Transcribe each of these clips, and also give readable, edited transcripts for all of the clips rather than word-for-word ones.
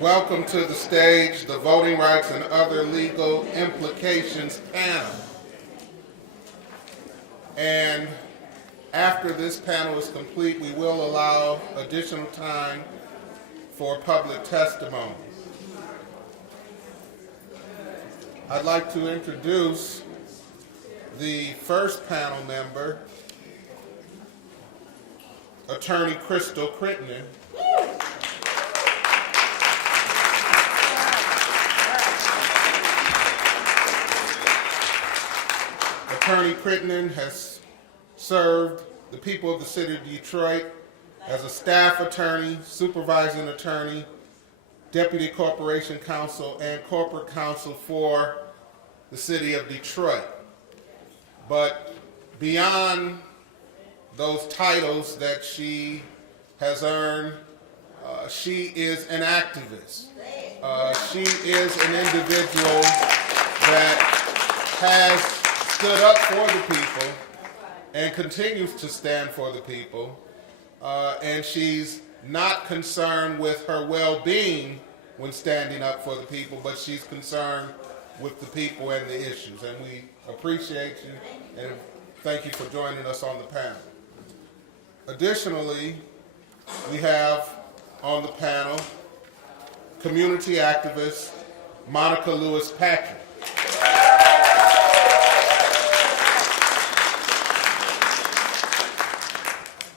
welcome to the stage the Voting Rights and Other Legal Implications panel. And after this panel is complete, we will allow additional time for public testimony. I'd like to introduce the first panel member, Attorney Crystal Crittenden. Attorney Crittenden has served the people of the city of Detroit as a staff attorney, supervising attorney, deputy corporation counsel, and corporate counsel for the city of Detroit. But beyond those titles that she has earned, she is an activist. She is an individual that has stood up for the people and continues to stand for the people. And she's not concerned with her well-being when standing up for the people, but she's concerned with the people and the issues. And we appreciate you and thank you for joining us on the panel. Additionally, we have on the panel community activist Monica Lewis Patrick.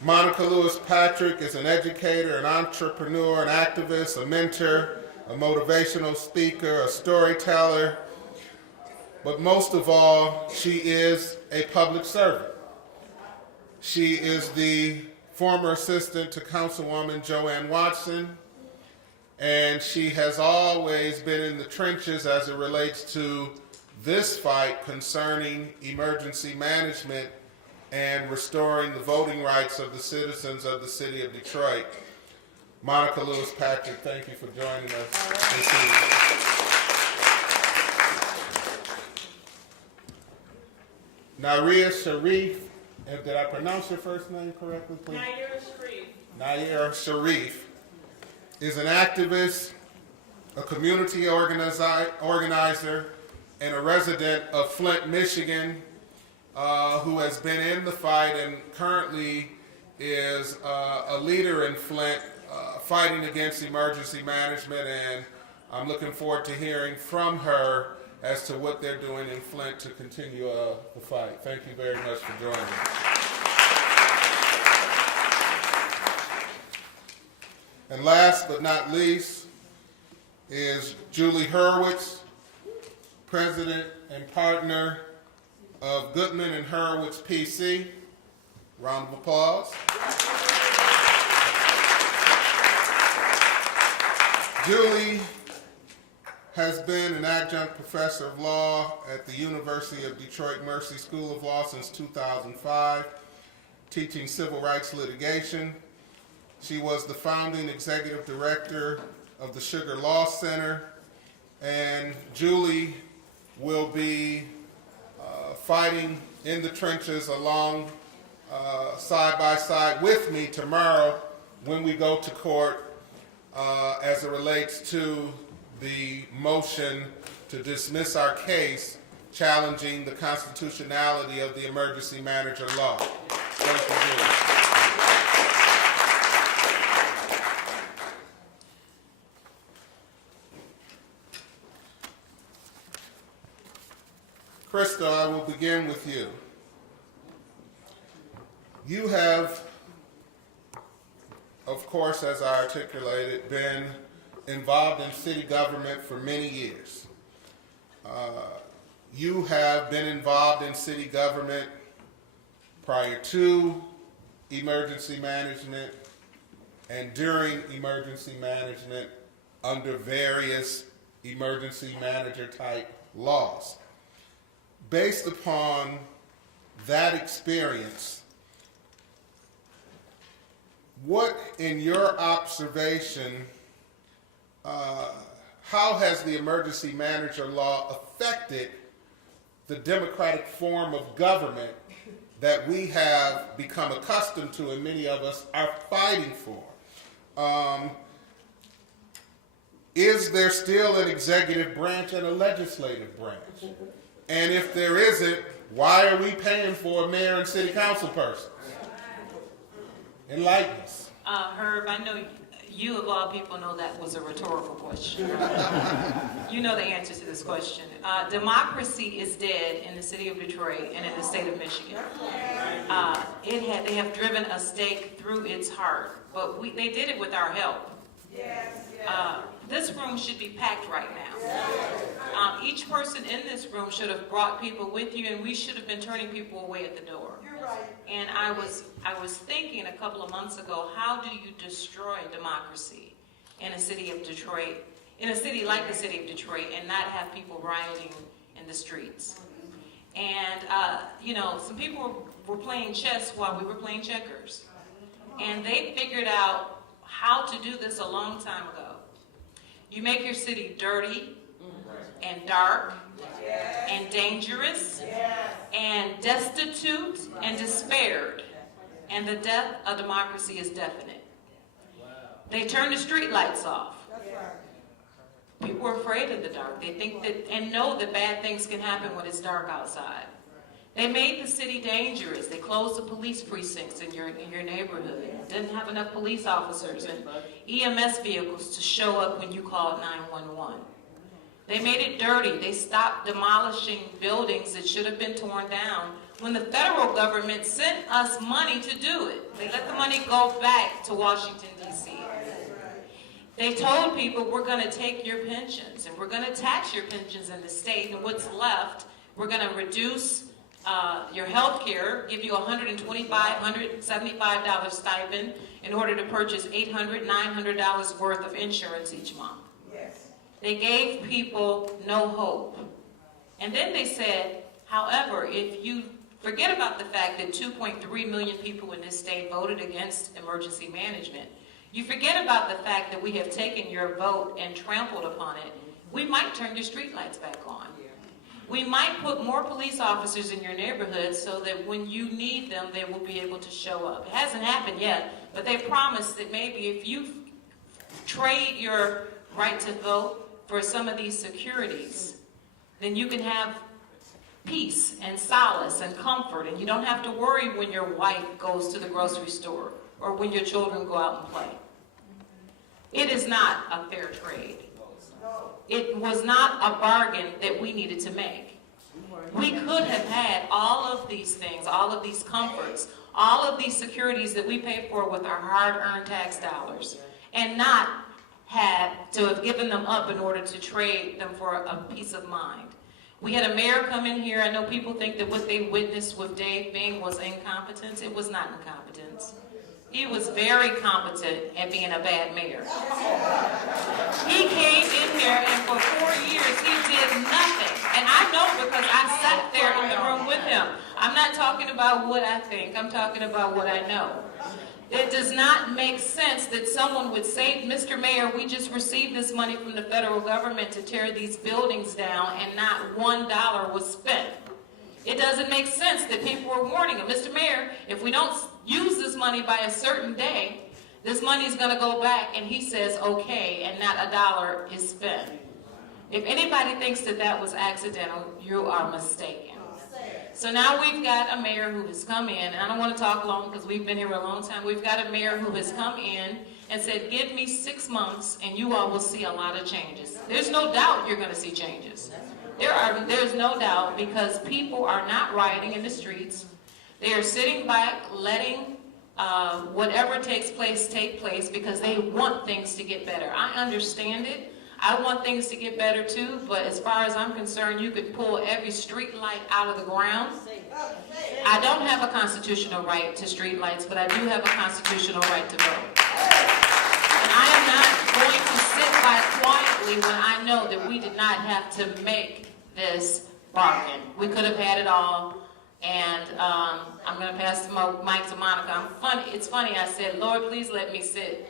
Monica Lewis Patrick is an educator, an entrepreneur, an activist, a mentor, a motivational speaker, a storyteller, but most of all, she is a public servant. She is the former assistant to Councilwoman Joanne Watson, and she has always been in the trenches as it relates to this fight concerning emergency management and restoring the voting rights of the citizens of the city of Detroit. Monica Lewis Patrick, thank you for joining us this evening. Naira Sharif, did I pronounce your first name correctly, please? Naira Sharif is an activist, a community organizer, and a resident of Flint, Michigan, who has been in the fight and currently is a leader in Flint fighting against emergency management, and I'm looking forward to hearing from her as to what they're doing in Flint to continue the fight. Thank you very much for joining us. And last but not least is Julie Hurwitz, president and partner of Goodman and Hurwitz PC. Round of applause. Julie has been an adjunct professor of law at the University of Detroit Mercy School of Law since 2005, teaching civil rights litigation. She was the founding executive director of the Sugar Law Center, and Julie will be fighting in the trenches along side by side with me tomorrow when we go to court as it relates to the motion to dismiss our case challenging the constitutionality of the emergency manager law. Thank you, Julie. Krista, I will begin with you. You have, of course, as I articulated, been involved in city government for many years. You have been involved in city government prior to emergency management and during emergency management under various emergency manager type laws. Based upon that experience, what, in your observation, how has the emergency manager law affected the democratic form of government that we have become accustomed to and many of us are fighting for? is there still an executive branch and a legislative branch? And if there isn't, why are we paying for a mayor and city council person? Enlighten us. Herb, I know you of all people know that was a rhetorical question. You know the answer to this question. Democracy is dead in the city of Detroit and in the state of Michigan. They have driven a stake through its heart, but they did it with our help. This room should be packed right now. Each person in this room should have brought people with you, and we should have been turning people away at the door. You're right. And I was thinking a couple of months ago, how do you destroy democracy in a city of Detroit, in a city like the city of Detroit, and not have people rioting in the streets? And some people were playing chess while we were playing checkers, and they figured out how to do this a long time ago. You make your city dirty and dark and dangerous and destitute and despaired, and the death of democracy is definite. They turn the street lights off. People are afraid of the dark. They think that and know that bad things can happen when it's dark outside. They made the city dangerous. They closed the police precincts in your neighborhood. Didn't have enough police officers and EMS vehicles to show up when you called 911. They made it dirty. They stopped demolishing buildings that should have been torn down when the federal government sent us money to do it. They let the money go back to Washington, D.C. They told people, we're going to take your pensions and we're going to tax your pensions in the state, and what's left, we're going to reduce your health care, give you a $125, $175 stipend in order to purchase $800, $900 worth of insurance each month. Yes. They gave people no hope. And then they said, however, if you forget about the fact that 2.3 million people in this state voted against emergency management, you forget about the fact that we have taken your vote and trampled upon it, we might turn your streetlights back on. We might put more police officers in your neighborhood so that when you need them, they will be able to show up. It hasn't happened yet, but they promised that maybe if you trade your right to vote for some of these securities, then you can have peace and solace and comfort, and you don't have to worry when your wife goes to the grocery store or when your children go out and play. It is not a fair trade. It was not a bargain that we needed to make. We could have had all of these things, all of these comforts, all of these securities that we pay for with our hard-earned tax dollars, and not had to have given them up in order to trade them for a peace of mind. We had a mayor come in here. I know people think that what they witnessed with Dave Bing was incompetence. It was not incompetence. He was very competent at being a bad mayor. He came in here and for 4 years he did nothing. And I know because I sat there in the room with him. I'm not talking about what I think. I'm talking about what I know. It does not make sense that someone would say, Mr. Mayor, we just received this money from the federal government to tear these buildings down and not $1 was spent. It doesn't make sense that people were warning him, Mr. Mayor, if we don't use this money by a certain day, this money is going to go back, and he says, okay, and not $1 is spent. If anybody thinks that that was accidental, you are mistaken. So now we've got a mayor who has come in, and I don't want to talk long because we've been here a long time. We've got a mayor who has come in and said, give me 6 months and you all will see a lot of changes. There's no doubt you're going to see changes. There's no doubt, because people are not rioting in the streets. They are sitting back, letting whatever takes place take place because they want things to get better. I understand it. I want things to get better too, but as far as I'm concerned, you could pull every street light out of the ground. I don't have a constitutional right to street lights, but I do have a constitutional right to vote. And I am not going to sit by quietly when I know that we did not have to make this bargain. We could have had it all, and I'm going to pass the mic to Monica. It's funny, I said, Lord, please let me sit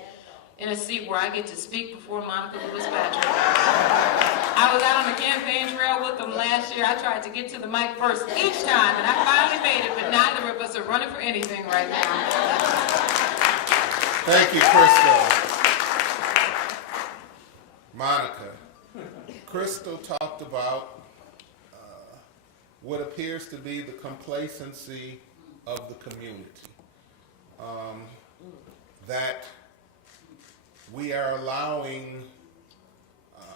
in a seat where I get to speak before Monica Lewis Patrick. I was out on the campaign trail with them last year. I tried to get to the mic first each time, and I finally made it, but neither of us are running for anything right now. Thank you, Crystal. Monica, Crystal talked about what appears to be the complacency of the community. That we are allowing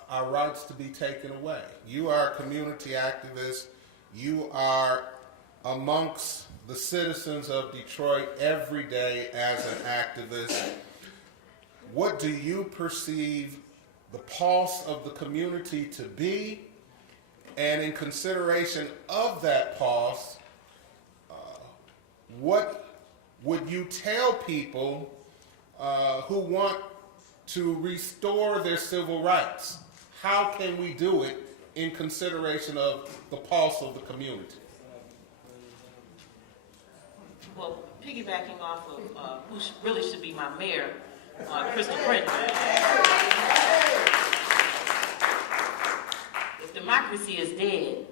our rights to be taken away. You are a community activist. You are amongst the citizens of Detroit every day as an activist. What do you perceive the pulse of the community to be? And in consideration of that pulse, what would you tell people who want to restore their civil rights? How can we do it in consideration of the pulse of the community? Well, piggybacking off of who really should be my mayor, Crystal Crittenden. If democracy is dead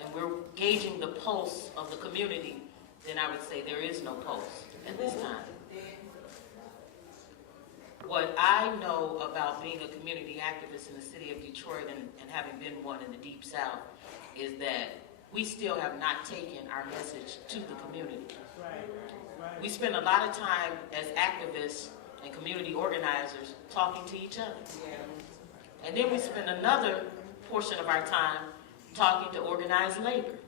and we're gauging the pulse of the community, then I would say there is no pulse at this time. What I know about being a community activist in the city of Detroit and having been one in the Deep South is that we still have not taken our message to the community. Right. We spend a lot of time as activists and community organizers talking to each other. Yeah. And then we spend another portion of our time talking to organized labor.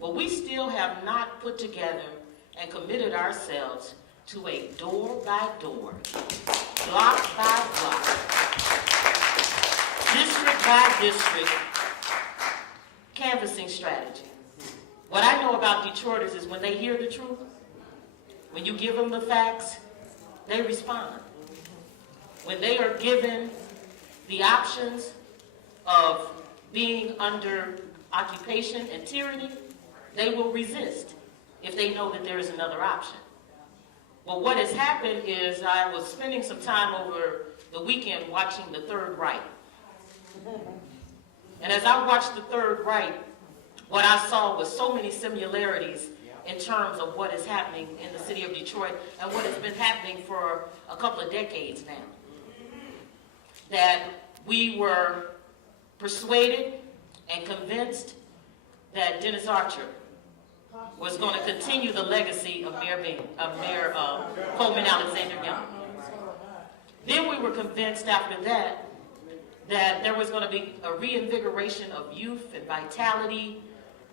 Well, we still have not put together and committed ourselves to a door-by-door, block-by-block, district-by-district canvassing strategy. What I know about Detroiters is when they hear the truth, when you give them the facts, they respond. When they are given the options of being under occupation and tyranny, they will resist if they know that there is another option. Well, what has happened is I was spending some time over the weekend watching The Third Right. And as I watched The Third Right, what I saw was so many similarities in terms of what is happening in the city of Detroit and what has been happening for a couple of decades now. That we were persuaded and convinced that Dennis Archer was going to continue the legacy of Mayor Coleman Alexander Young. Then we were convinced after that there was going to be a reinvigoration of youth and vitality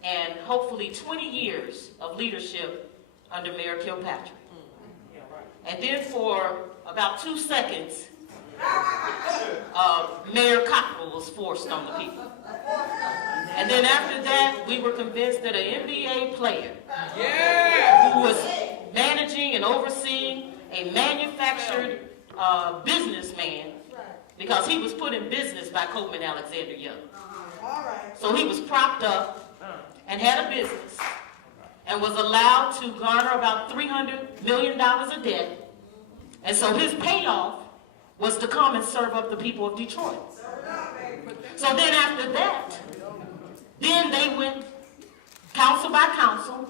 and hopefully 20 years of leadership under Mayor Kilpatrick. And then for about 2 seconds, Mayor Cockrell was forced on the people. And then after that, we were convinced that an NBA player who was managing and overseeing a manufactured businessman, because he was put in business by Coleman Alexander Young. So he was propped up and had a business and was allowed to garner about $300 million of debt. And so his payoff was to come and serve up the people of Detroit. So then after that, then they went council by council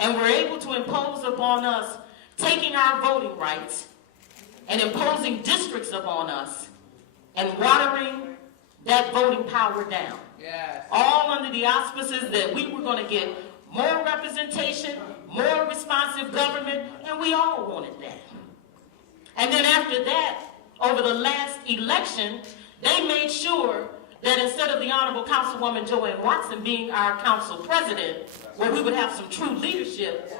and were able to impose upon us taking our voting rights and imposing districts upon us and watering that voting power down. Yes. All under the auspices that we were going to get more representation, more responsive government, and we all wanted that. And then after that, over the last election, they made sure that instead of the Honorable Councilwoman Joanne Watson being our council president, where we would have some true leadership,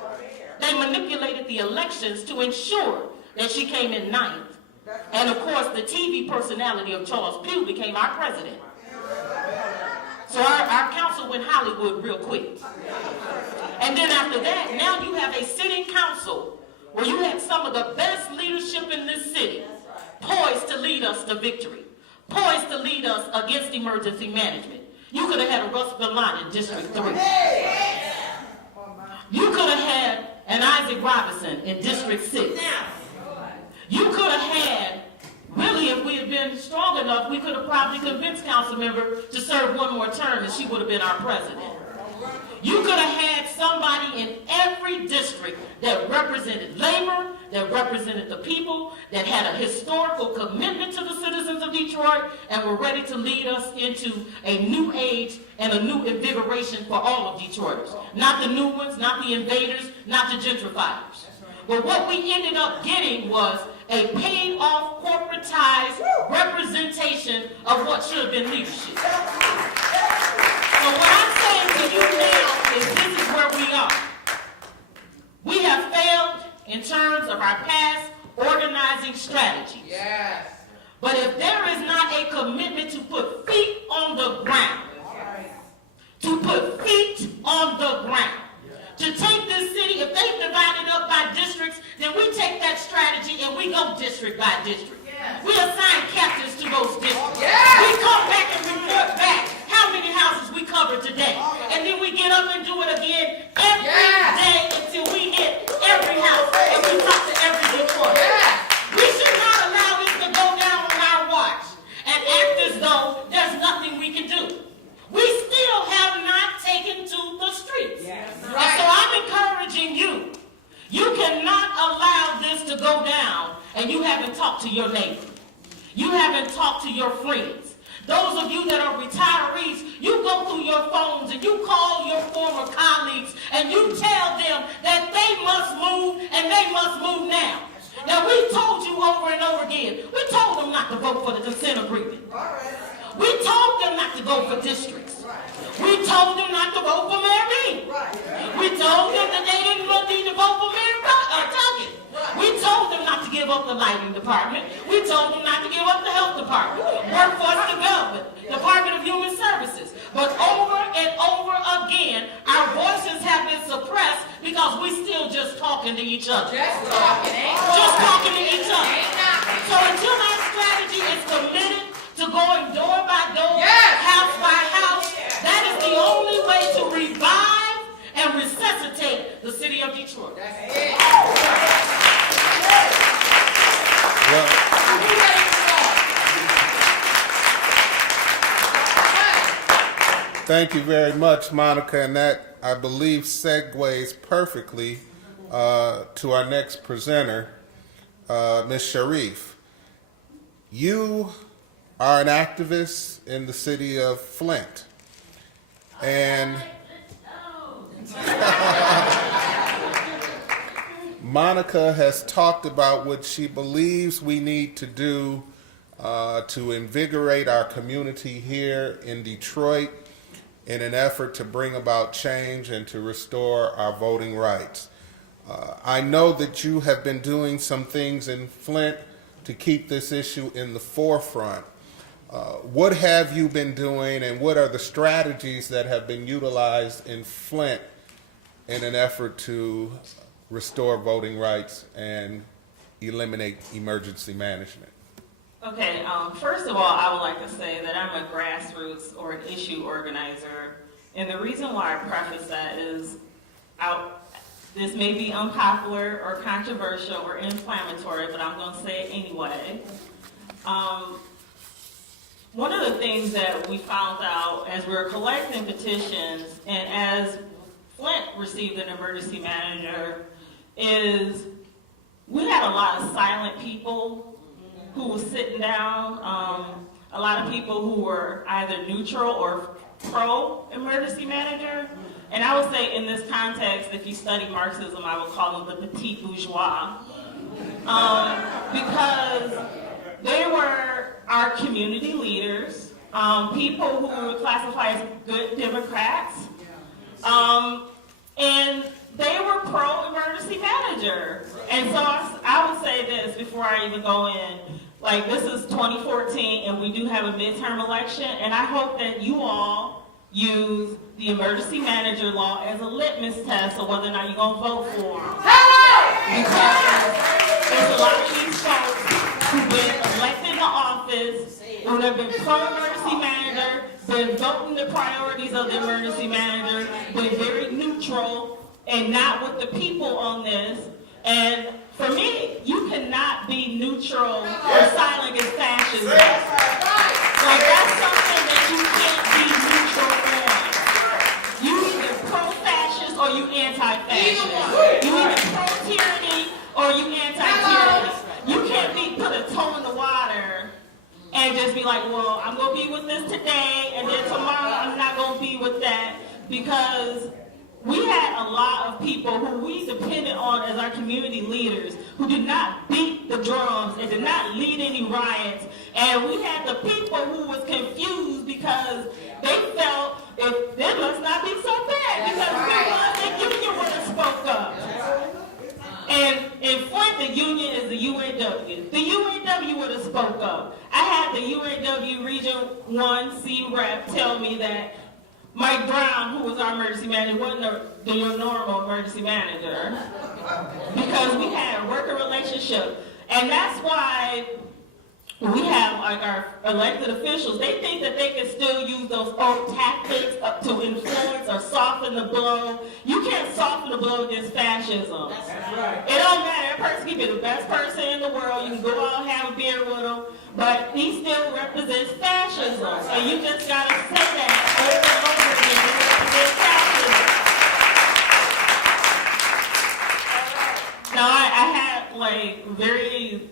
they manipulated the elections to ensure that she came in 9th. And of course, the TV personality of Charles Pugh became our president. So our council went Hollywood real quick. And then after that, now you have a sitting council where you had some of the best leadership in this city, poised to lead us to victory, poised to lead us against emergency management. You could have had a Russ Bellan in District 3. You could have had an Isaac Robinson in District 6. You could have had, really, if we had been strong enough, we could have probably convinced Councilmember to serve one more term and she would have been our president. You could have had somebody in every district that represented labor, that represented the people, that had a historical commitment to the citizens of Detroit, and we're ready to lead us into a new age and a new invigoration for all of Detroiters. Not the new ones, not the invaders, not the gentrifiers. But what we ended up getting was a paid-off, corporatized representation of what should have been leadership. So what I'm saying to you now is this is where we are. We have failed in terms of our past organizing strategies. Yes. But if there is not a commitment to put feet on the ground, to put feet on the ground, to take this city, if they've divided up by districts, then we take that strategy and we go district by district. Yes. We assign captains to those districts. Yes. We come back and report back how many houses we covered today. And then we get up and do it again every day until we hit every house and we talk to every Detroiter. Yes. We should not allow this to go down on our watch and act as though there's nothing we can do. We still have not taken to the streets. Yes. And Right. so I'm encouraging you. You cannot allow this to go down and you haven't talked to your neighbor. You haven't talked to your friends. Those of you that are retirees, you go through your phones and you call your former colleagues and you tell them that they must move and they must move now. Now, we told you over and over again, we told them not to vote for the consent agreement. We told them not to go for districts. We told them not to vote for Mayor Bean. We told them that they didn't need to vote for Mayor Tuckett. We told them not to give up the lighting department. We told them not to give up the health department, workforce development, Department of Human Services. But over and over again, our voices have been suppressed because we still just talking to each other. Just talking, ain't Just talking to each other. Ain't nothing. So until our strategy is committed to going door by door, Yes. house by house, that is the only way to revive and resuscitate the city of Detroit. That's it. Well, Are we ready to go? thank you very much, Monica, and that, I believe, segues perfectly to our next presenter, Ms. Sharif. You are an activist in the city of Flint, and Monica has talked about what she believes we need to do to invigorate our community here in Detroit in an effort to bring about change and to restore our voting rights. I know that you have been doing some things in Flint to keep this issue in the forefront. What have you been doing, and what are the strategies that have been utilized in Flint in an effort to restore voting rights and eliminate emergency management? Okay, first of all, I would like to say that I'm a grassroots or an issue organizer. And the reason why I preface that is this may be unpopular or controversial or inflammatory, but I'm going to say it anyway. One of the things that we found out as we were collecting petitions and as Flint received an emergency manager is we had a lot of silent people who were sitting down, a lot of people who were either neutral or pro-emergency manager. And I would say in this context, if you study Marxism, I would call them the petit bourgeois. Because they were our community leaders, people who we would classify as good Democrats, and they were pro-emergency manager. And so I would say this before I even go in, like this is 2014 and we do have a midterm election, and I hope that you all use the emergency manager law as a litmus test of whether or not you're going to vote for them. Because there's a lot of these folks who've been elected to office, who have been pro-emergency manager, been voting the priorities of the emergency manager, been very neutral and not with the people on this. And for me, you cannot be neutral or silent against fascism. Like that's something that you can't be neutral on. You either pro-fascist or you anti-fascist. You either pro-tyranny or you anti-tyranny. You can't put a toe in the water and just be like, well, I'm going to be with this today, and then tomorrow I'm not going to be with that, because we had a lot of people who we depended on as our community leaders who did not beat the drums and did not lead any riots. And we had the people who was confused because they felt if they must not be so bad because the union would have spoke up. And in Flint, the union is the UAW. The UAW would have spoke up. I had the UAW Region 1C rep tell me that Mike Brown, who was our emergency manager, wasn't the normal emergency manager because we had a working relationship. And that's why we have like our elected officials, they think that they can still use those old tactics to influence or soften the blow. You can't soften the blow against fascism. It don't matter. That person can be the best person in the world. You can go out and have a beer with him, but he still represents fascism. And you just gotta say that over and over again. He represents fascism. Now I had like very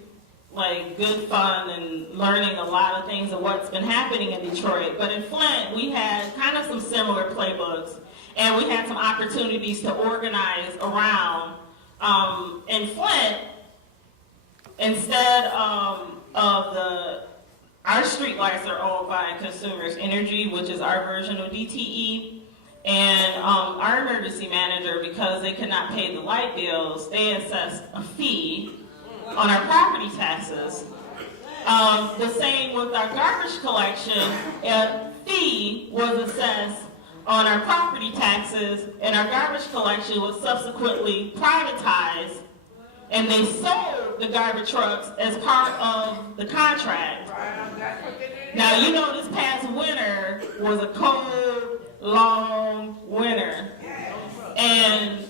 good fun and learning a lot of things of what's been happening in Detroit. But in Flint, we had kind of some similar playbooks, and we had some opportunities to organize around. In Flint, instead our street lights are owned by Consumers Energy, which is our version of DTE. And our emergency manager, because they could not pay the light bills, they assessed a fee on our property taxes. The same with our garbage collection, a fee was assessed on our property taxes, and our garbage collection was subsequently privatized, and they sold the garbage trucks as part of the contract. Now, you know, this past winter was a cold, long winter, and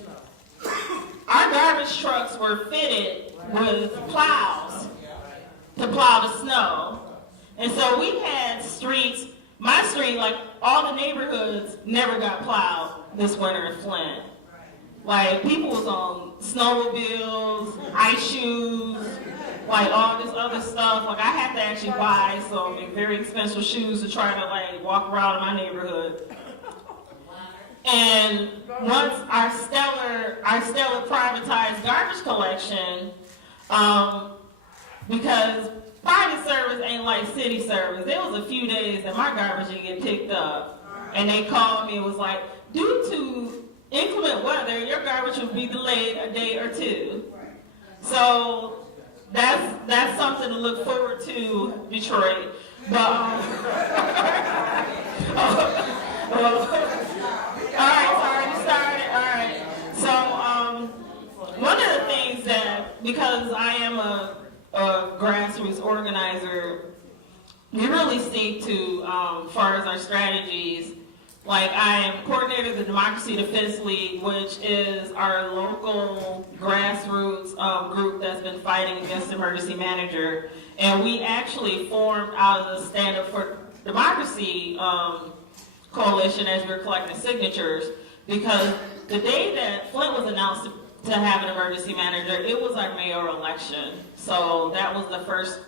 our garbage trucks were fitted with plows to plow the snow. And so we had streets, my street, like all the neighborhoods never got plowed this winter in Flint. Like people was on snowmobiles, ice shoes, like all this other stuff. Like I had to actually buy some very expensive shoes to try to like walk around in my neighborhood. And once our stellar privatized garbage collection, because private service ain't like city service. There was a few days that my garbage didn't get picked up, and they called me and was like, due to inclement weather, your garbage will be delayed a day or two. So that's something to look forward to, Detroit. But all right, so I already started. All right. So one of the things that, because I am a grassroots organizer, we really seek to, as far as our strategies, like I am coordinator of the Democracy Defense League, which is our local grassroots group that's been fighting against the emergency manager. And we actually formed out of the Stand Up for Democracy coalition as we were collecting signatures, because the day that Flint was announced to have an emergency manager, it was our mayoral election. So that was the first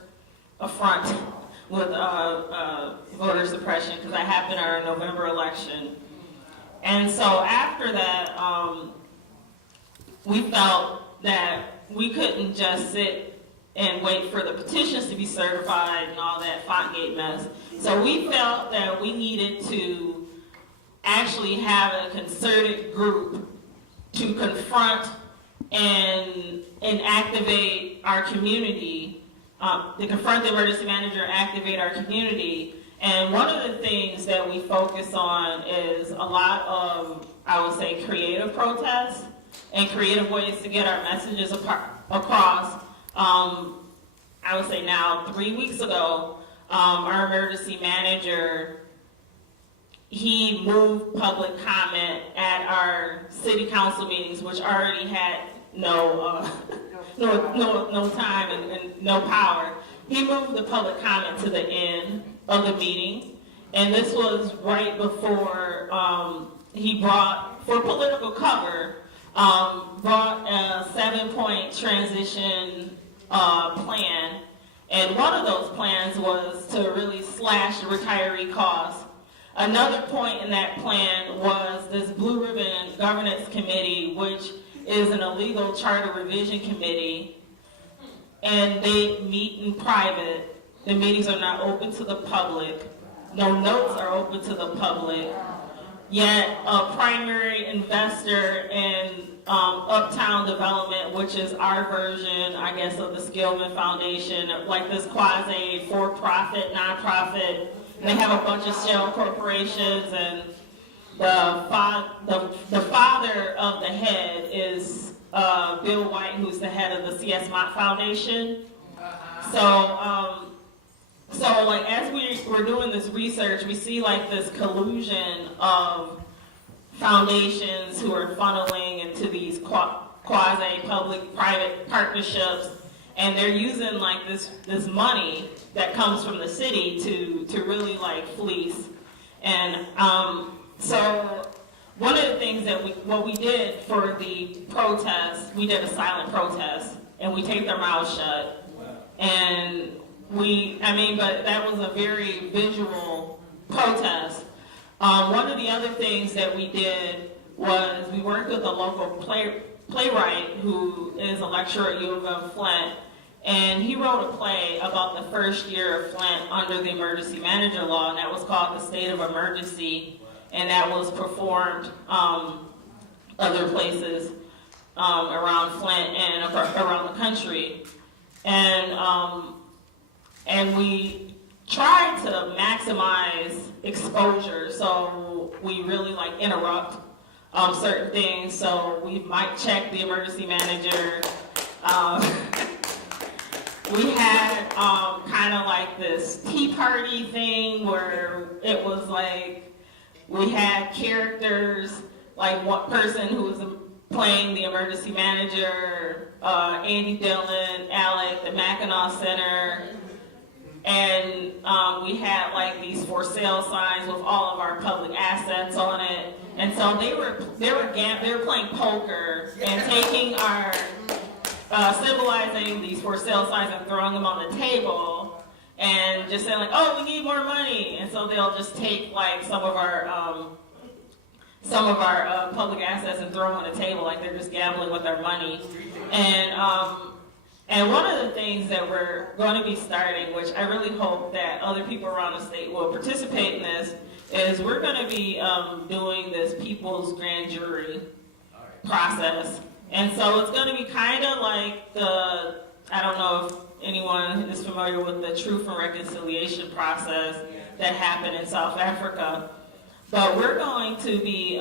affront with voter suppression, because that happened in our November election. And so after that, we felt that we couldn't just sit and wait for the petitions to be certified and all that Fontgate mess. So we felt that we needed to actually have a concerted group to confront and activate our community, to confront the emergency manager, activate our community. And one of the things that we focus on is a lot of, I would say, creative protests and creative ways to get our messages across. I would say now 3 weeks ago, our emergency manager, he moved public comment at our city council meetings, which already had no time and no power. He moved the public comment to the end of the meeting, and this was right before he brought, for political cover, brought a 7-point transition plan. And one of those plans was to really slash the retiree costs. Another point in that plan was this Blue Ribbon Governance Committee, which is an illegal charter revision committee, and they meet in private. The meetings are not open to the public. No notes are open to the public. Yet a primary investor in Uptown Development, which is our version, I guess, of the Skillman Foundation, like this quasi for-profit, nonprofit, and they have a bunch of shell corporations, and the father of the head is Bill White, who's the head of the C.S. Mott Foundation. So like as we're doing this research, we see like this collusion of foundations who are funneling into these quasi-public-private partnerships, and they're using like this money that comes from the city to really like fleece. And so one of the things that we did for the protest, we did a silent protest, and we taped our mouths shut. And but that was a very visual protest. One of the other things that we did was we worked with a local playwright who is a lecturer at U of M Flint, and he wrote a play about the first year of Flint under the emergency manager law, and that was called The State of Emergency, and that was performed other places around Flint and around the country. And we tried to maximize exposure, so we really like interrupt certain things. So we might check the emergency manager. We had kind of like this tea party thing where it was like we had characters, like one person who was playing the emergency manager, Andy Dillon, Alec, the Mackinac Center. And we had like these for sale signs with all of our public assets on it. And so they were playing poker and taking our, symbolizing these for sale signs and throwing them on the table and just saying like, oh, we need more money. And so they'll just take like some of our public assets and throw them on the table like they're just gambling with our money. And one of the things that we're going to be starting, which I really hope that other people around the state will participate in this, is we're going to be doing this people's grand jury process. And so it's going to be kind of like I don't know if anyone is familiar with the Truth and Reconciliation process that happened in South Africa. But we're going to be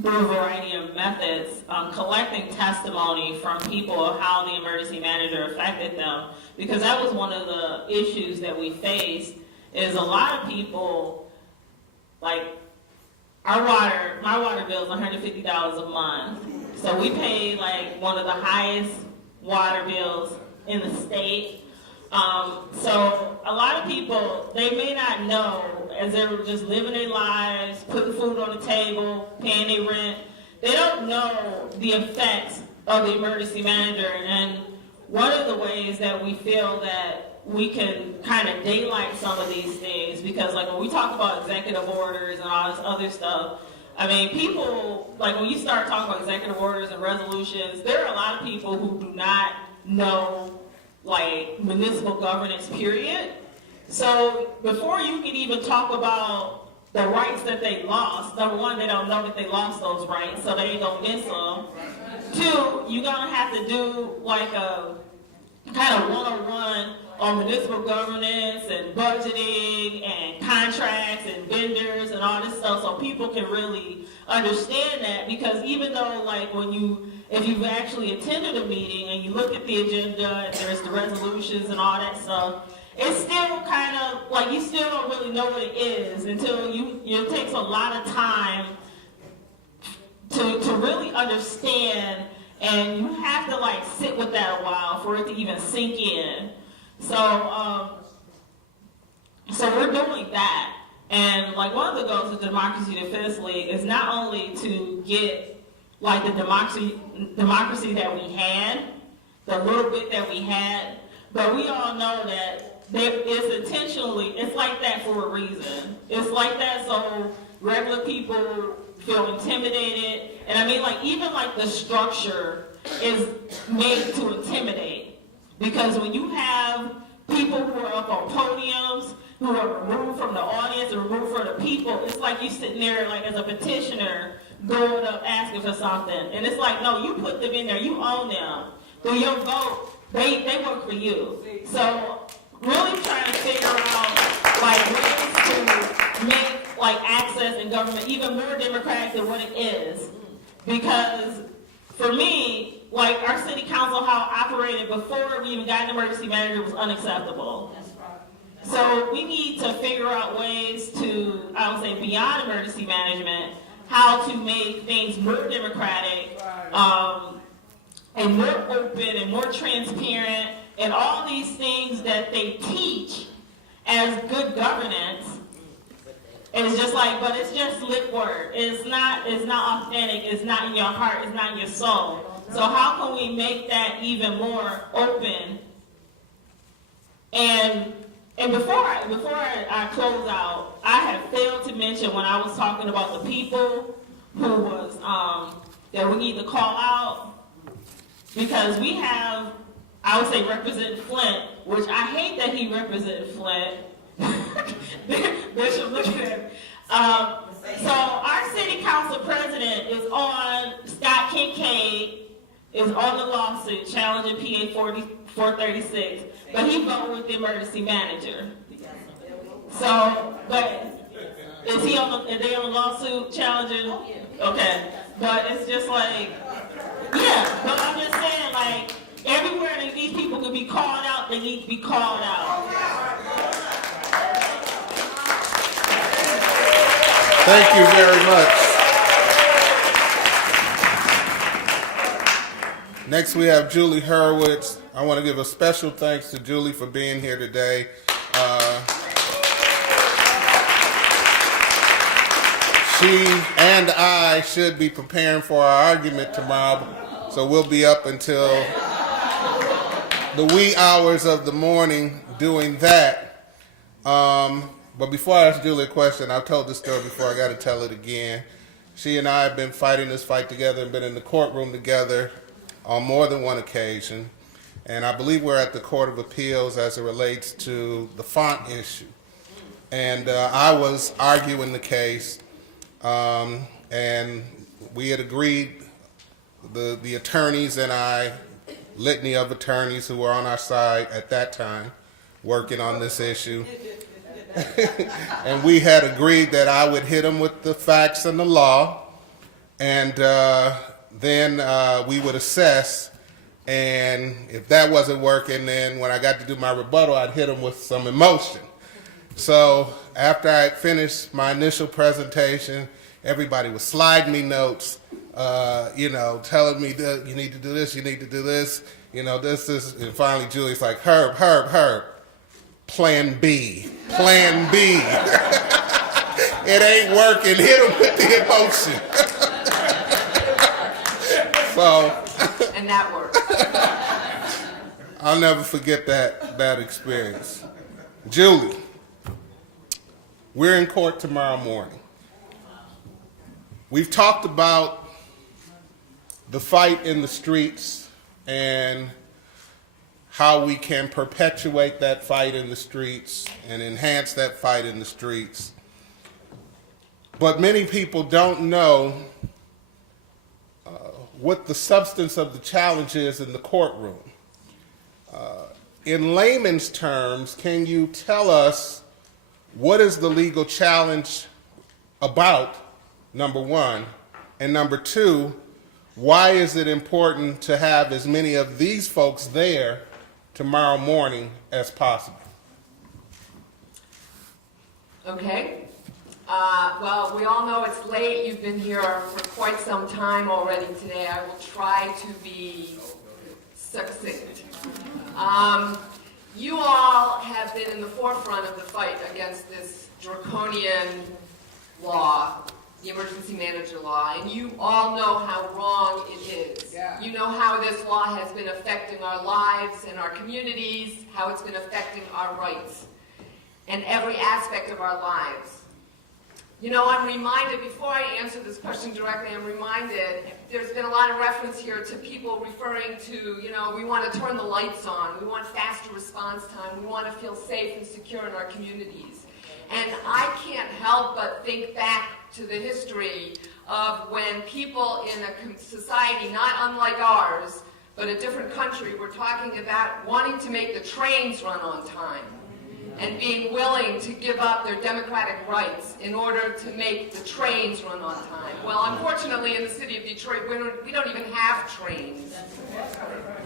through a variety of methods, collecting testimony from people of how the emergency manager affected them. Because that was one of the issues that we faced, is a lot of people, like, my water bill is $150 a month. So we pay like one of the highest water bills in the state. So a lot of people, they may not know, as they're just living their lives, putting food on the table, paying their rent, they don't know the effects of the emergency manager. And one of the ways that we feel that we can kind of daylight some of these things, because like when we talk about executive orders and all this other stuff, I mean, people, like when you start talking about executive orders and resolutions, there are a lot of people who do not know like municipal governance, period. So before you can even talk about the rights that they lost, number one, they don't know that they lost those rights, so they ain't gonna miss them. Two, you're gonna have to do like a kind of 101 on municipal governance and budgeting and contracts and vendors and all this stuff, so people can really understand that. Because even though like if you've actually attended a meeting and you look at the agenda and there's the resolutions and all that stuff, it's still kind of like you still don't really know what it is until it takes a lot of time to really understand, and you have to like sit with that a while for it to even sink in. So we're doing that. And like one of the goals of the Democracy Defense League is not only to get like the democracy that we had, the little bit that we had, but we all know that it's intentionally, it's like that for a reason. It's like that so regular people feel intimidated. And I mean, like, even like the structure is made to intimidate. Because when you have people who are up on podiums, who are removed from the audience and removed from the people, it's like you sitting there like as a petitioner going up asking for something. And it's like, no, you put them in there, you own them. Through your vote, they work for you. So really trying to figure out like ways to make like access in government even more democratic than what it is. Because for me, like our city council, how it operated before we even got an emergency manager was unacceptable. So we need to figure out ways to, I would say, beyond emergency management, how to make things more democratic, and more open and more transparent, and all these things that they teach as good governance. And it's just like, but it's just lip word. It's not authentic. It's not in your heart. It's not in your soul. So how can we make that even more open? And before I close out, I have failed to mention when I was talking about the people who was that we need to call out, because we have, I would say, Representative Flint, which I hate that he represented Flint. Bishop, look at him. So our city council president is on, Scott Kincaid is on the lawsuit challenging PA 436, but he voted with the emergency manager. So, but is they on the lawsuit challenging? Okay, but it's just like, yeah, but I'm just saying, like, everywhere that these people can be called out, they need to be called out. Thank you very much. Next, we have Julie Hurwitz. I want to give a special thanks to Julie for being here today. She and I should be preparing for our argument tomorrow, so we'll be up until the wee hours of the morning doing that. But before I ask Julie a question, I've told this story before, I got to tell it again. She and I have been fighting this fight together and been in the courtroom together on more than one occasion. And I believe we're at the Court of Appeals as it relates to the font issue. And I was arguing the case, and we had agreed, the attorneys and I, litany of attorneys who were on our side at that time, working on this issue. And we had agreed that I would hit them with the facts and the law, and then we would assess, and if that wasn't working, then when I got to do my rebuttal, I'd hit them with some emotion. So after I had finished my initial presentation, everybody was sliding me notes, telling me that you need to do this, you need to do this, this is, and finally Julie's like, Herb, Plan B. It ain't working. Hit him with the emotion. So. And that worked. I'll never forget that experience. Julie, we're in court tomorrow morning. We've talked about the fight in the streets and how we can perpetuate that fight in the streets and enhance that fight in the streets. But many people don't know what the substance of the challenge is in the courtroom. In layman's terms, can you tell us what is the legal challenge about, number one, and number two, why is it important to have as many of these folks there tomorrow morning as possible? Okay. Well, we all know it's late. You've been here for quite some time already today. I will try to be succinct. You all have been in the forefront of the fight against this draconian law the emergency manager law, and you all know how wrong it is. Yeah. You know how this law has been affecting our lives and our communities, how it's been affecting our rights, and every aspect of our lives. You know, I'm reminded, before I answer this question directly, I'm reminded, there's been a lot of reference here to people referring to, you know, we want to turn the lights on, we want faster response time, we want to feel safe and secure in our communities. And I can't help but think back to the history of when people in a society not unlike ours, but a different country, were talking about wanting to make the trains run on time and being willing to give up their democratic rights in order to make the trains run on time. Well, unfortunately, in the city of Detroit, we don't even have trains.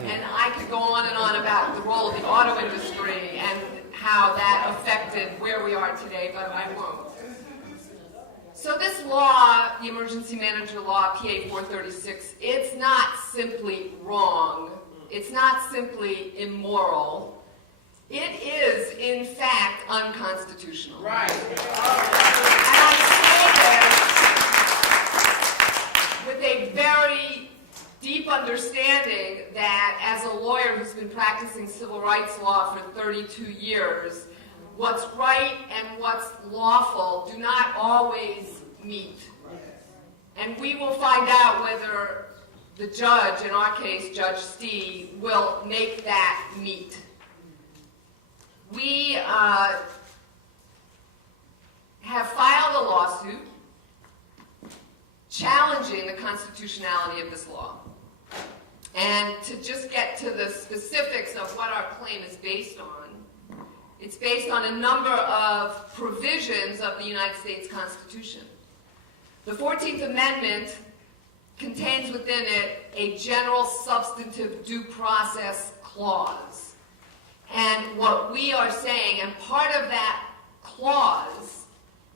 And I could go on and on about the role of the auto industry and how that affected where we are today, but I won't. So this law, the Emergency Manager Law, PA 436, it's not simply wrong. It's not simply immoral. It is, in fact, unconstitutional. Right. And I say this with a very deep understanding that as a lawyer who's been practicing civil rights law for 32 years, what's right and what's lawful do not always meet. And we will find out whether the judge, in our case, Judge Stee, will make that meet. We have filed a lawsuit challenging the constitutionality of this law. And to just get to the specifics of what our claim is based on, it's based on a number of provisions of the United States Constitution. The 14th Amendment contains within it a general substantive due process clause. And what we are saying, and part of that clause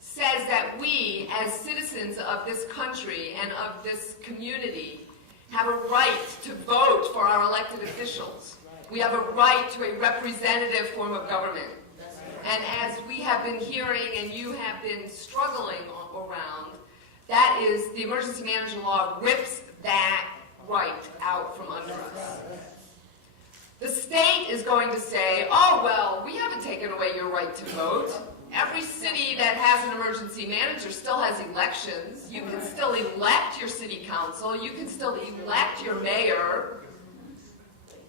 says that we, as citizens of this country and of this community, have a right to vote for our elected officials. We have a right to a representative form of government. And as we have been hearing and you have been struggling around, that is, the emergency manager law rips that right out from under us. The state is going to say, oh, well, we haven't taken away your right to vote. Every city that has an emergency manager still has elections. You can still elect your city council. You can still elect your mayor.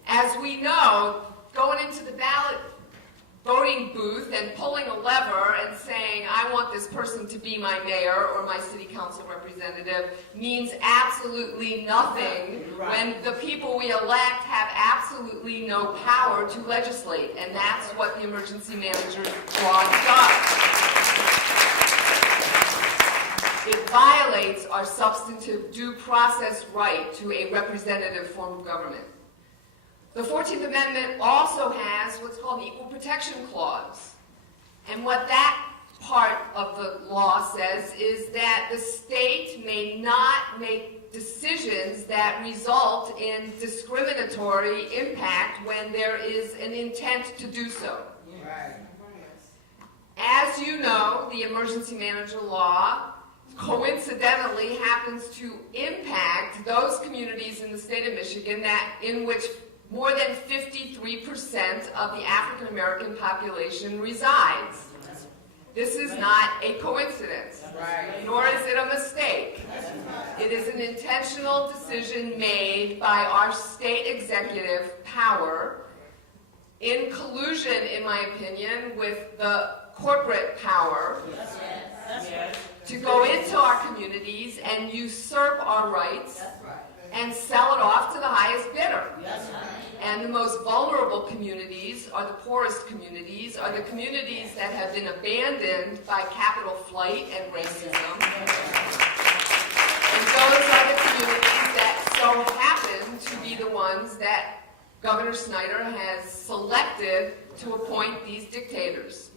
As we know, going into the ballot voting booth and pulling a lever and saying, I want this person to be my mayor or my city council representative means absolutely nothing when the people we elect have absolutely no power to legislate. And that's what the emergency manager law does. It violates our substantive due process right to a representative form of government. The 14th Amendment also has what's called the Equal Protection Clause. And what that part of the law says is that the state may not make decisions that result in discriminatory impact when there is an intent to do so. Right. As you know, the emergency manager law coincidentally happens to impact those communities in the state of Michigan in which more than 53% of the African American population resides. This is not a coincidence, nor is it a mistake. It is an intentional decision made by our state executive power in collusion, in my opinion, with the corporate power to go into our communities and usurp our rights and sell it off to the highest bidder. And the most vulnerable communities are the poorest communities, are the communities that have been abandoned by capital flight and racism. And those are the communities that so happen to be the ones that Governor Snyder has selected to appoint these dictators.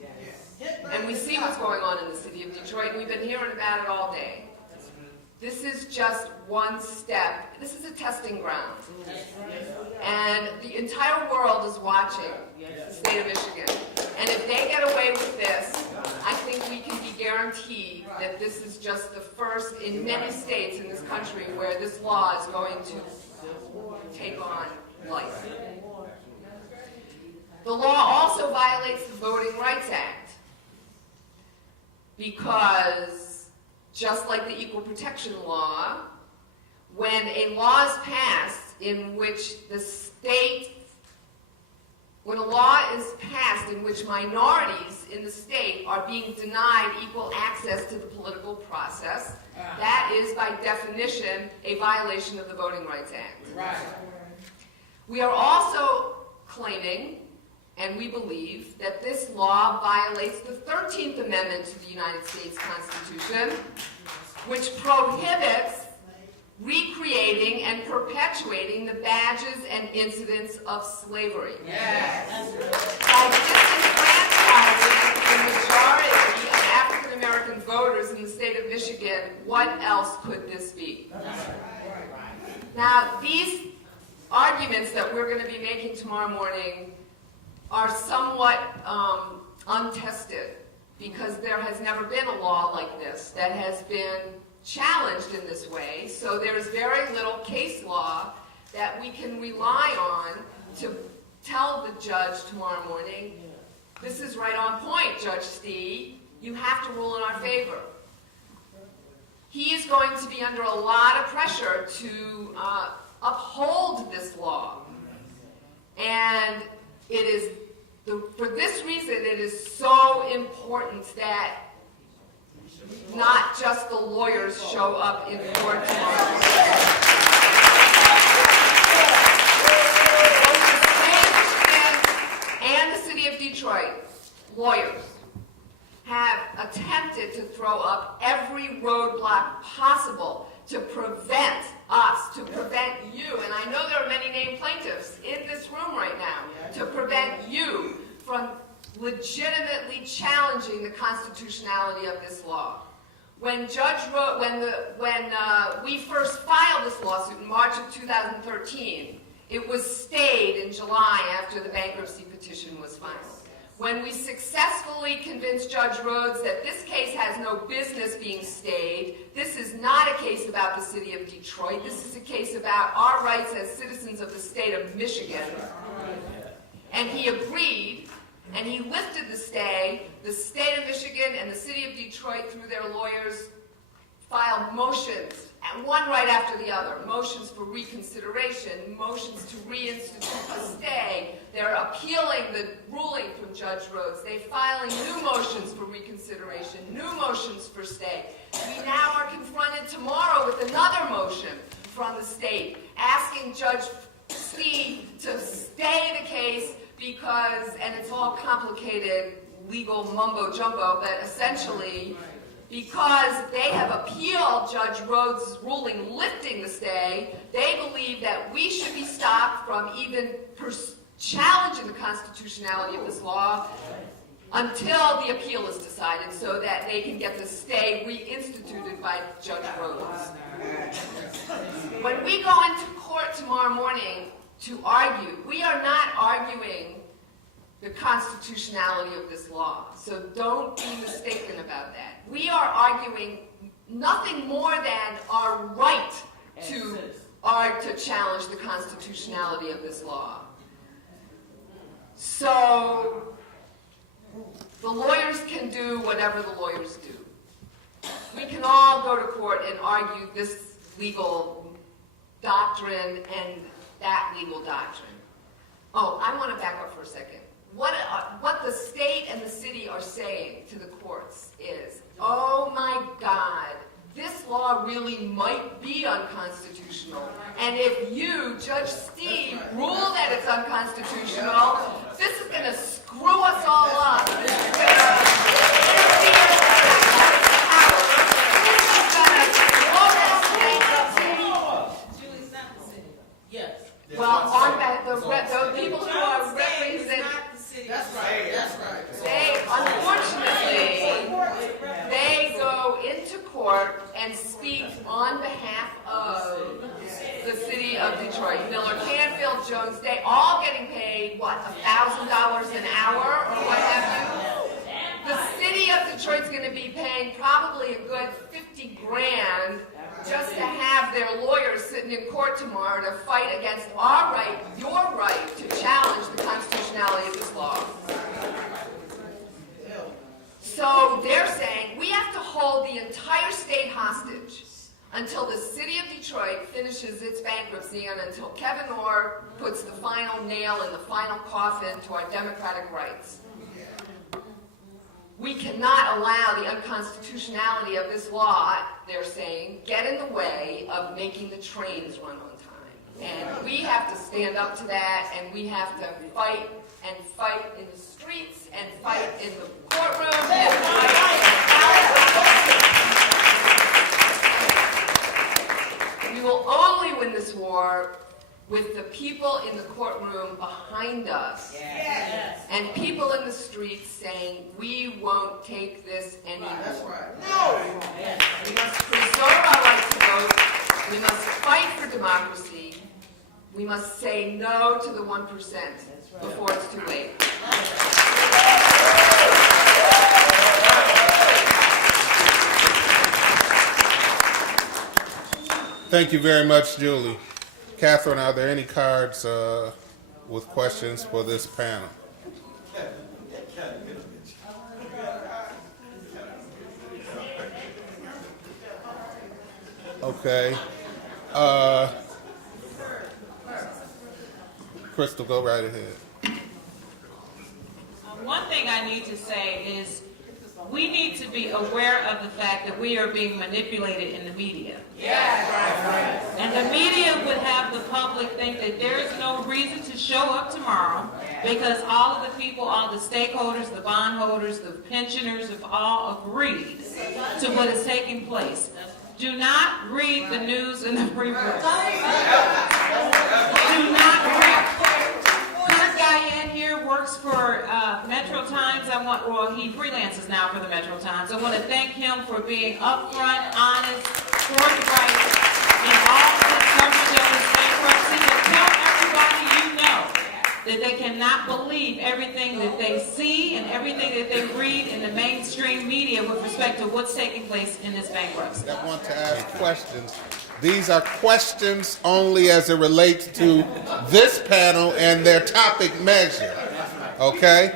And we see what's going on in the city of Detroit, and we've been hearing about it all day. This is just one step. This is a testing ground. And the entire world is watching the state of Michigan. And if they get away with this, I think we can be guaranteed guarantee that this is just the first in many states in this country where this law is going to take on life. The law also violates the Voting Rights Act because, just like the Equal Protection Law, when a law is passed in which when a law is passed in which minorities in the state are being denied equal access to the political process, that is by definition a violation of the Voting Rights Act. Right. We are also claiming, and we believe, that this law violates the 13th Amendment to the United States Constitution, which prohibits recreating and perpetuating the badges and incidents of slavery. Yes. By disenfranchising the majority of African American voters in the state of Michigan, what else could this be? Now, these arguments that we're going to be making tomorrow morning are somewhat untested, because there has never been a law like this that has been challenged in this way. So there is very little case law that we can rely on to tell the judge tomorrow morning, this is right on point, Judge Stee, you have to rule in our favor. He is going to be under a lot of pressure to uphold this law. And it is, for this reason, it is so important that not just the lawyers show up in court tomorrow. Both the state of Michigan and the city of Detroit lawyers have attempted to throw up every roadblock possible to prevent us, to prevent you, and I know there are many named plaintiffs in this room right now, to prevent you from legitimately challenging the constitutionality of this law. When we first filed this lawsuit in March of 2013, it was stayed in July after the bankruptcy petition was filed. When we successfully convinced Judge Rhodes that this case has no business being stayed, this is not a case about the city of Detroit, this is a case about our rights as citizens of the state of Michigan. And he agreed, and he lifted the stay. The state of Michigan and the city of Detroit, through their lawyers, filed motions, and one right after the other. Motions for reconsideration, motions to reinstitute the stay. They're appealing the ruling from Judge Rhodes. They're filing new motions for reconsideration, new motions for stay. We now are confronted tomorrow with another motion from the state asking Judge Stee to stay the case because, and it's all complicated legal mumbo-jumbo, but essentially because they have appealed Judge Rhodes' ruling lifting the stay, they believe that we should be stopped from even challenging the constitutionality of this law until the appeal is decided so that they can get the stay reinstituted by Judge Rhodes. When we go into court tomorrow morning to argue, we are not arguing the constitutionality of this law. So don't be mistaken about that. We are arguing nothing more than our right to challenge the constitutionality of this law. So the lawyers can do whatever the lawyers do. We can all go to court and argue this legal doctrine and that legal doctrine. Oh, I want to back up for a second. What the state and the city are saying to the courts is, oh my God, this law really might be unconstitutional. And if you, Judge Stee, rule that it's unconstitutional, this is going to screw us all up. This is going to interfere with the power. This is going to blow that state up. Julie's not the city. Yes. Well, on that, the people who are representing, That's right. That's right. they, unfortunately, they go into court and speak on behalf of the city of Detroit. Miller Canfield, Jones Day, all getting paid, what, $1,000 to be paying probably a good 50 grand just to have their lawyers sitting in court tomorrow to fight against our right, your right, to challenge the constitutionality of this law. So they're saying we have to hold the entire state hostage until the city of Detroit finishes its bankruptcy and until Kevin Orr puts the final nail in the final coffin to our democratic rights. We cannot allow the unconstitutionality of this law, they're saying, get in the way of making the trains run on time. And we have to stand up to that, and we have to fight and fight in the streets and fight in the courtroom and fight. We will only win this war with the people in the courtroom behind us. Yes. And people in the streets saying, we won't take this anymore. That's right. No! We must preserve our right to vote. We must fight for democracy. We must say no to the 1% before it's too late. Thank you very much, Julie. Catherine, are there any cards with questions for this panel? Okay. Crystal, go right ahead. One thing I need to say is we need to be aware of the fact that we are being manipulated in the media. And the media would have the public think that there is no reason to show up tomorrow because all of the people, all the stakeholders, the bondholders, the pensioners have all agreed to what is taking place. Do not read the news in the free press. Do not read. Kurt Guyan here works for Metro Times. He freelances now for the Metro Times. I want to thank him for being upfront, honest, forthright in all the coverage of this bankruptcy. But tell everybody you know that they cannot believe everything that they see and everything that they read in the mainstream media with respect to what's taking place in this bankruptcy. I want to ask questions. These are questions only as it relates to this panel and their topic measure. Okay?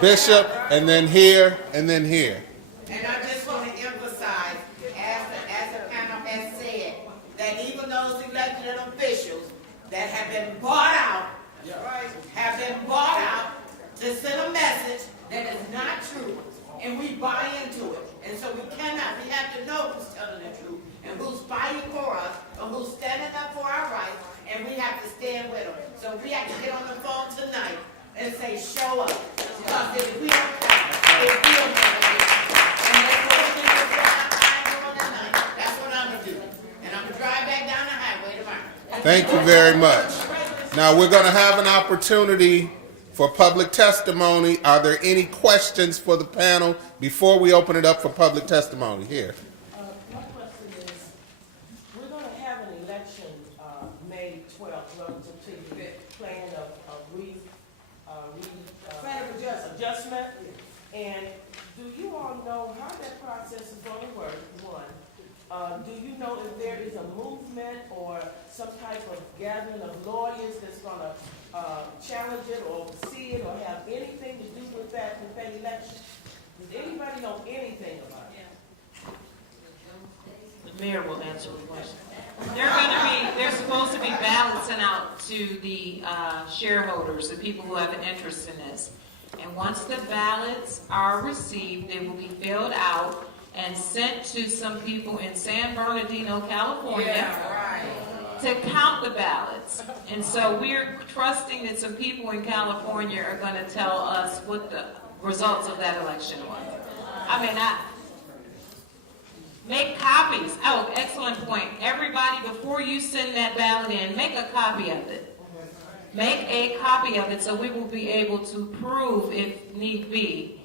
Bishop, and then here, and then here. And I just want to emphasize, as the panel has said, that even those elected officials that have been bought out, to send a message that is not true, and we buy into it. And so we have to know who's telling the truth, and who's fighting for us, and who's standing up for our rights, and we have to stand with them. So we have to get on the phone tonight and say, show up. Because if we don't fight, if we don't fight, and that's what we think is going on tonight, that's what I'm going to do. And I'm going to drive back down the highway tomorrow. Thank you very much. Now we're going to have an opportunity for public testimony. Are there any questions for the panel before we open it up for public testimony? Here. My question is, we're going to have an election May 12th relative to the plan of adjustment. And do you all know how that process is going to work, one? Do you know if there is a movement or some type of gathering of lawyers that's going to challenge it or see it or have anything to do with that election? Does anybody know anything about it? The mayor will answer the question. There's supposed to be ballots sent out to the shareholders, the people who have an interest in this. And once the ballots are received, they will be filled out and sent to some people in San Bernardino, California, to count the ballots. And so we're trusting that some people in California are going to tell us what the results of that election was. Make copies. Oh, excellent point. Everybody, before you send that ballot in, make a copy of it. Make a copy of it so we will be able to prove, if need be,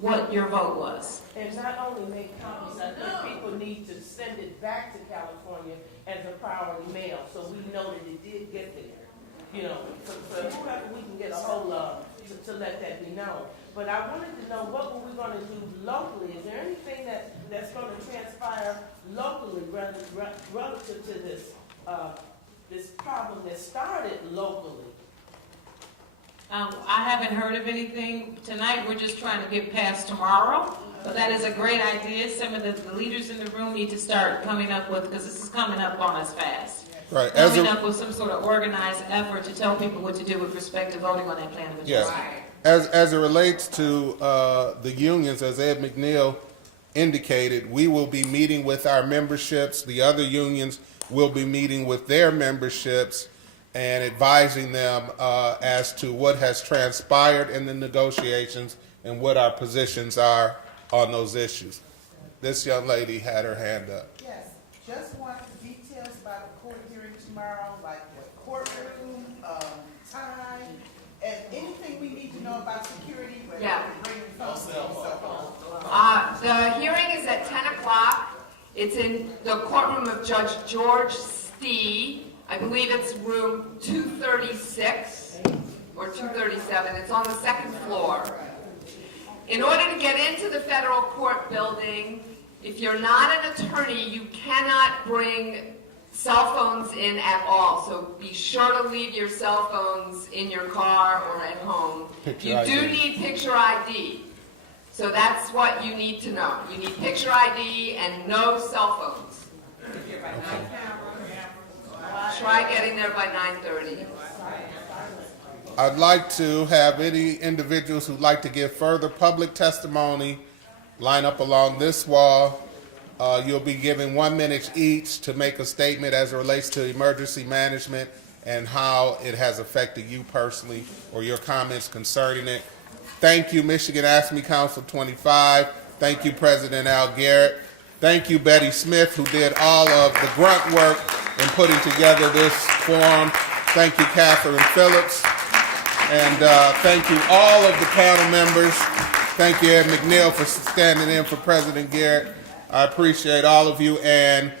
what your vote was. And not only make copies, I think people need to send it back to California as a priority mail, so we know that it did get there. You know, so whoever we can get a hold of to let that be known. But I wanted to know, what were we gonna do locally? Is there anything that's gonna transpire locally relative to this problem that started locally? I haven't heard of anything tonight. We're just trying to get past tomorrow. But that is a great idea. Some of the leaders in the room need to start coming up with, because this is coming up on us fast. Right. Coming up with some sort of organized effort to tell people what to do with respect to voting on that plan of adjustment. As it relates to the unions, as Ed McNeil indicated, we will be meeting with our memberships. The other unions will be meeting with their memberships and advising them as to what has transpired in the negotiations and what our positions are on those issues. This young lady had her hand up. Yes, just want the details about the court hearing tomorrow, like what courtroom, time, and anything we need to know about security. Yeah. Bringing folks in and so on. The hearing is at 10 o'clock. It's in the courtroom of Judge George Stee. I believe it's room 236 or 237. It's on the second floor. In order to get into the federal court building, if you're not an attorney, you cannot bring cell phones in at all. So be sure to leave your cell phones in your car or at home. You do need picture ID. So that's what you need to know. You need picture ID and no cell phones. Try getting there by 9:30. I'd like to have any individuals who'd like to give further public testimony line up along this wall. You'll be given 1 minute each to make a statement as it relates to emergency management and how it has affected you personally or your comments concerning it. Thank you, Michigan AFSCME Council 25. Thank you, President Al Garrett. Thank you, Betty Smith, who did all of the grunt work in putting together this forum. Thank you, Catherine Phillips. And thank you, all of the panel members. Thank you, Ed McNeil, for standing in for President Garrett. I appreciate all of you. And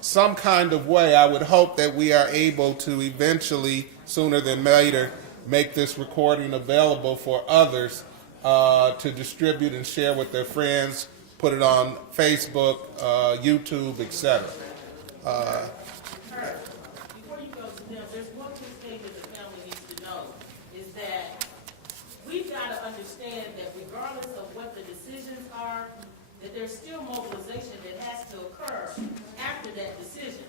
some kind of way, I would hope that we are able to eventually, sooner than later, make this recording available for others to distribute and share with their friends, put it on Facebook, YouTube, etc. Before you go to them, there's one quick thing that the family needs to know, is that we've got to understand that regardless of what the decisions are, that there's still mobilization that has to occur after that decision.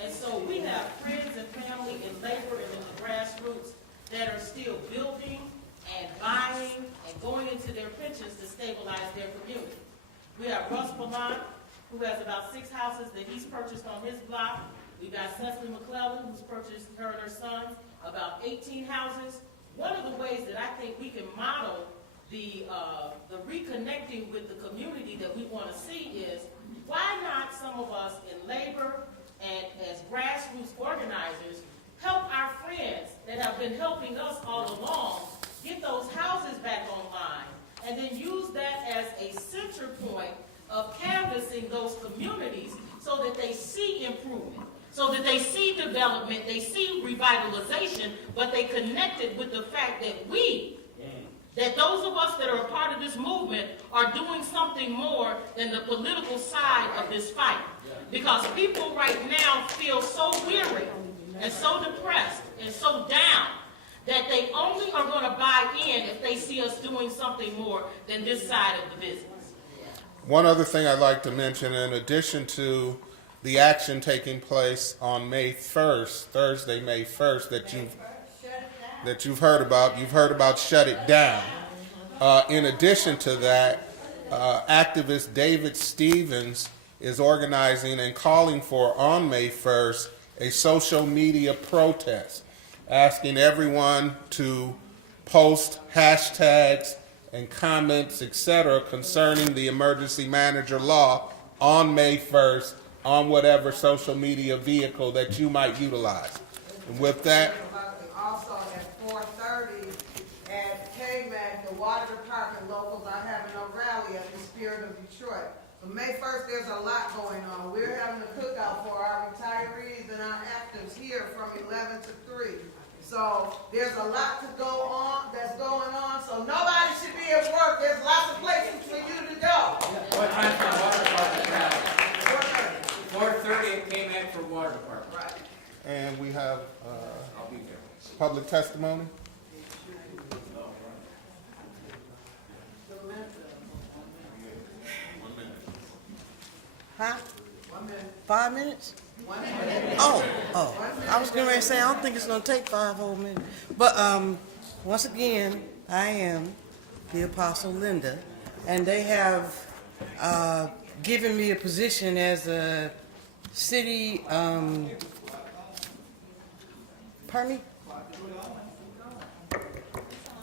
And so we have friends and family and labor and in the grassroots that are still building and buying and going into their pensions to stabilize their community. We have Russ Ballant, who has about 6 houses that he's purchased on his block. We've got Cecily McClellan, who's purchased, her and her sons, about 18 houses. One of the ways that I think we can model the reconnecting with the community that we want to see is, why not some of us in labor and as grassroots organizers help our friends that have been helping us all along get those houses back online, and then use that as a center point of canvassing those communities so that they see improvement, so that they see development, they see revitalization, but they connect it with the fact that those of us that are a part of this movement are doing something more than the political side of this fight. Because people right now feel so weary and so depressed and so down that they only are going to buy in if they see us doing something more than this side of the business. One other thing I'd like to mention, in addition to the action taking place on May 1st, Thursday, May 1st, that you've heard about Shut It Down. In addition to that, activist David Stevens is organizing and calling for, on May 1st, a social media protest, asking everyone to post hashtags and comments, etc., concerning the emergency manager law on May 1st on whatever social media vehicle that you might utilize. And with that, Also at 4:30 at KMAC, the water department locals are having a rally at the Spirit of Detroit. So May 1st, there's a lot going on. We're having a cookout for our retirees and our actives here from 11 to 3. So there's a lot that's going on, so nobody should be at work. There's lots of places for you to go. What time for water department now? 4:30. 4:30 it came in for water department. Right. And we have I'll be there. public testimony. Huh? 5 minutes? Oh, I was going to say, I don't think it's going to take 5 whole minutes. But once again, I am the Apostle Linda, and they have given me a position as a city, pardon me?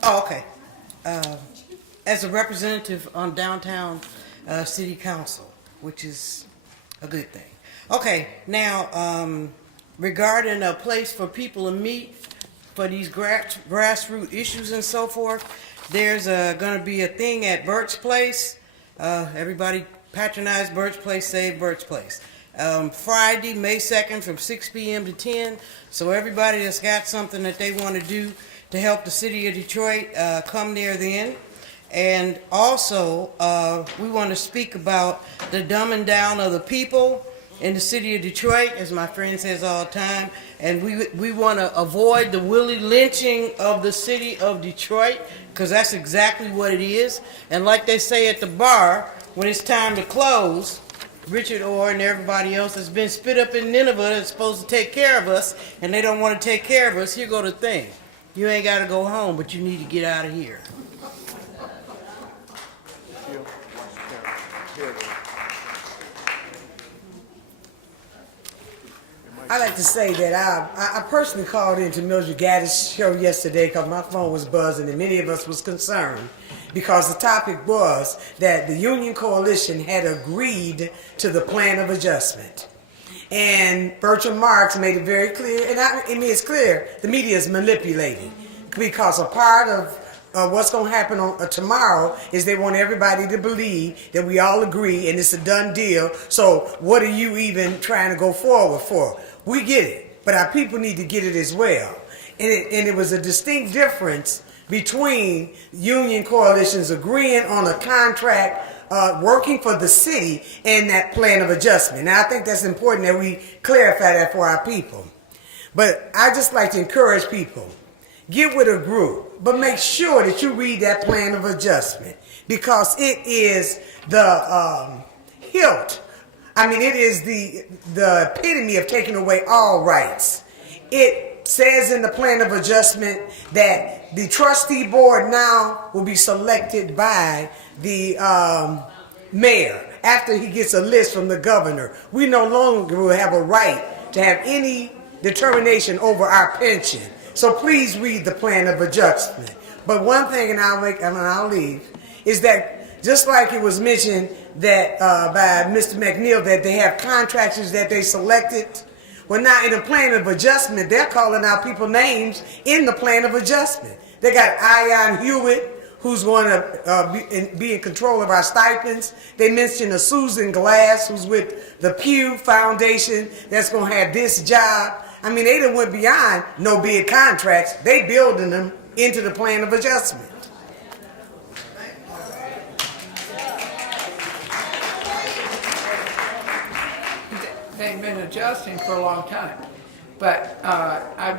Oh, okay. As a representative on downtown city council, which is a good thing. Okay, now, regarding a place for people to meet for these grassroots issues and so forth, there's going to be a thing at Birch Place. Everybody patronize Birch Place, save Birch Place. Friday, May 2nd from 6 p.m. to 10. So everybody that's got something that they want to do to help the city of Detroit, come there then. And also, we want to speak about the dumbing down of the people in the city of Detroit, as my friend says all the time. And we want to avoid the Willie lynching of the city of Detroit, because that's exactly what it is. And like they say at the bar, when it's time to close, Richard Orr and everybody else that's been spit up in Nineveh that's supposed to take care of us, and they don't want to take care of us, here go the thing. You ain't got to go home, but you need to get out of here. I like to say that I personally called into Mildred Gaddis' show yesterday because my phone was buzzing and many of us was concerned because the topic was that the Union Coalition had agreed to the plan of adjustment. And Bertram Marx made it very clear, and I mean it's clear, the media is manipulating because a part of what's going to happen on tomorrow is they want everybody to believe that we all agree and it's a done deal. So what are you even trying to go forward for? We get it, but our people need to get it as well. And it was a distinct difference between union coalitions agreeing on a contract, working for the city, and that plan of adjustment. Now, I think that's important that we clarify that for our people. But I just like to encourage people, get with a group, but make sure that you read that plan of adjustment because it is the hilt. I mean, it is the epitome of taking away all rights. It says in the plan of adjustment that the trustee board now will be selected by the mayor after he gets a list from the governor. We no longer will have a right to have any determination over our pension. So please read the plan of adjustment. But one thing, and I'll leave, is that just like it was mentioned that by Mr. McNeil that they have contractors that they selected. Well, now in the plan of adjustment, they're calling out people's names in the plan of adjustment. They got Ian Hewitt, who's going to be in control of our stipends. They mentioned a Susan Glass, who's with the Pew Foundation, that's going to have this job. I mean, they done went beyond no bid contracts. They building them into the plan of adjustment. They've been adjusting for a long time. But I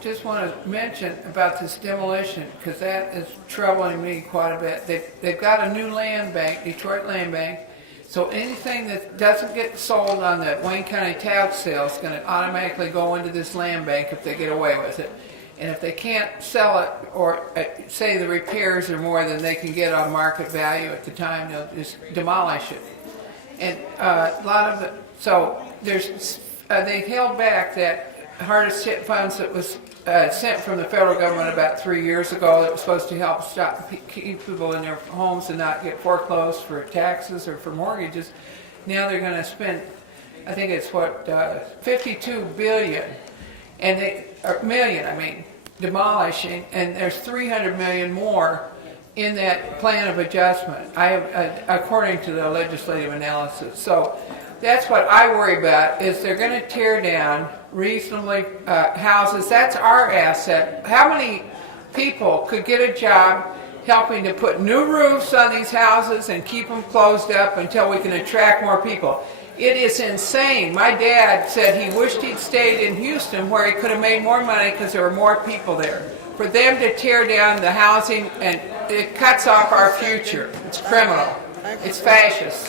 just want to mention about this demolition, because that is troubling me quite a bit. They've got a new land bank, Detroit Land Bank, so anything that doesn't get sold on the Wayne County tax sale is going to automatically go into this land bank if they get away with it. And if they can't sell it, or say the repairs are more than they can get on market value at the time, they'll just demolish it. And a lot of it, so there's, they held back that hardest hit funds that was sent from the federal government about 3 years ago that was supposed to help keep people in their homes and not get foreclosed for taxes or for mortgages. Now they're going to spend, I think it's what, $52 billion, and demolishing, and there's $300 million more in that plan of adjustment, according to the legislative analysis. So that's what I worry about, is they're going to tear down reasonably houses, that's our asset. How many people could get a job helping to put new roofs on these houses and keep them closed up until we can attract more people? It is insane. My dad said he wished he'd stayed in Houston where he could have made more money because there were more people there. For them to tear down the housing, and it cuts off our future. It's criminal. It's fascist.